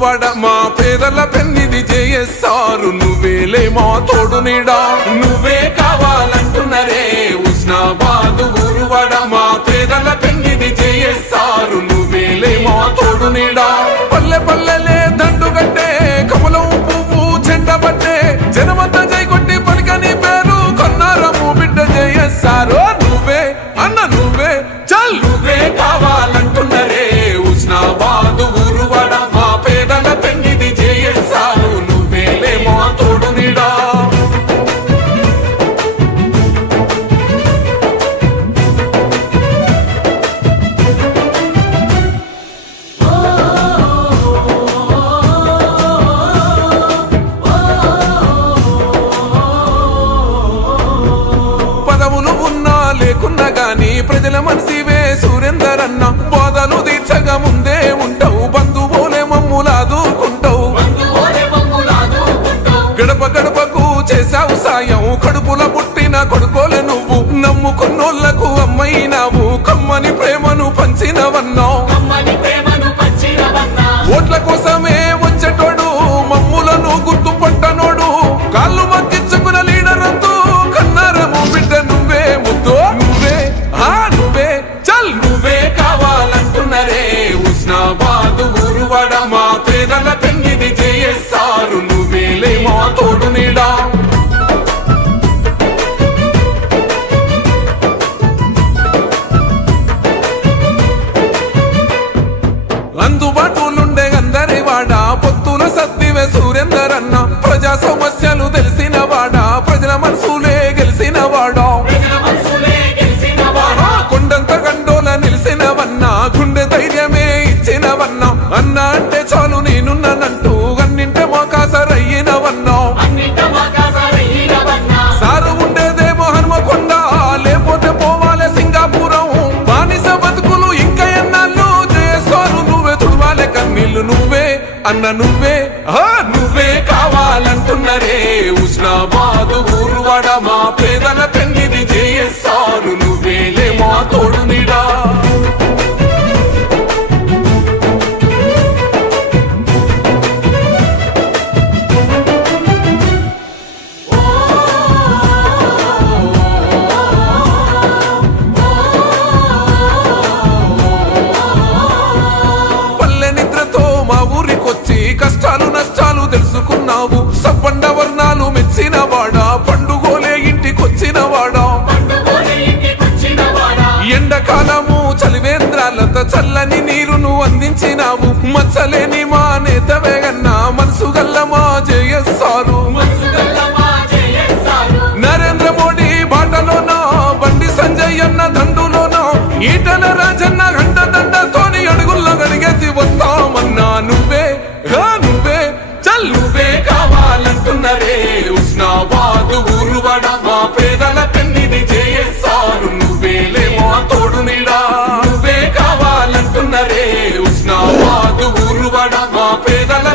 ఊరువాడ మా పేదల పెన్నిది జేఎస్ఆర్ నువ్వేలే మా తోడు నీడా నువ్వే కావాలంటున్నరే హుస్నాబాద్ ఊరువాడ మా పేదల పెన్నిది జేఎస్ఆర్ నువ్వేలే మా తోడు నీడా పల్లె పల్లెలే దండుగట్టే కమలం పువ్వు చెండబట్టే జనమంతా జై కొట్టి పలికని పేరు కొన్నారము బిడ్డ జేఎస్ఆర్ నువ్వే అన్న నువ్వే చల్ నువ్వే కావాలంటున్నరే హుస్నాబాద్ ఊరువాడ మా పేదల పెన్నిది జేఎస్ఆర్ నువ్వేలే మా తోడు నీడా పదవులు ఉన్నా లేకున్నా గాని ప్రజల మనసివే సురేందర్ అన్న బాధలు తీర్చగా ముందే ఉంటావు బంధువులే మమ్ములాదుకుంటావు గడప గడపకు చేసావు సాయం కడుపుల పుట్టిన కొడుకోలే నువ్వు నమ్ముకున్నోళ్లకు అమ్మైనావు కమ్మని ప్రేమను పంచినవన్నావు ఓట్ల కోసమే వచ్చేటోడు మమ్ములను గుర్తుపట్టనోడు కాళ్ళు మగ్గించుకున్న లీడర్ అంటూ కన్నారము బిడ్డ నువ్వే ముద్దు నువ్వే నువ్వే చల్ నువ్వే కావాలంటున్నరే హుస్నాబాద్ ఊరువాడ మా పేదల పెన్నిది జేఎస్ఆర్ నువ్వేలే మా తోడు నీడా అందుబాటులుండే అందరి వాడ పొత్తుల సత్తివే సురేందర్ అన్న ప్రజా సమస్యలు తెలిసిన వాడ ప్రజల మనసులే గెలిసిన వాడా కొండంత గండోల నిలిసినవన్నా గుండె ధైర్యమే ఇచ్చినవన్నా అన్న అంటే చాలు నేనున్నానంటూ అన్నింటే మోకాసరయ్యినవన్నా సారు ఉండేదేమో హనుమకొండ లేకపోతే పోవాలే సింగాపురం బానిస బతుకులు ఇంకా ఎన్నాళ్ళు జేఎస్ఆర్ నువ్వే తుడవాలే కన్నీళ్ళు నువ్వే అన్న నువ్వే నువ్వే కావాలంటున్నరే హుస్నాబాద్ ఊరువాడ మా పేదల పెన్నిది జేఎస్ఆర్ నువ్వేలే మా తోడు నీడా కష్టాలు నష్టాలు తెలుసుకున్నావు సబ్బండ వర్ణాలు మెచ్చిన వాడా పండుగోలే ఇంటికొచ్చిన వాడా ఎండకాలము చలివేంద్రాలత చల్లని నీరును అందించినావు మచ్చలేని మా నేతవేగన్నా మనసు గల్ల మా జేఎస్ఆర్ నరేంద్ర మోడీ బాటలోన బండి సంజయ్ అన్న దండులోన ఈటల రాజన్న గంట దండతోని అడుగుల్లో గడిగేసి వస్తామన్నా నువ్వే నువ్వే చల్ నువ్వే కావాలంటున్నరే హుస్నాబాద్ ఊరువాడ మా పేదల పెన్నిది జేఎస్ఆర్ నువ్వేలే మా తోడు నీడా నువ్వే కావాలంటున్నరే హుస్నాబాద్ ఊరువాడ మా పేదల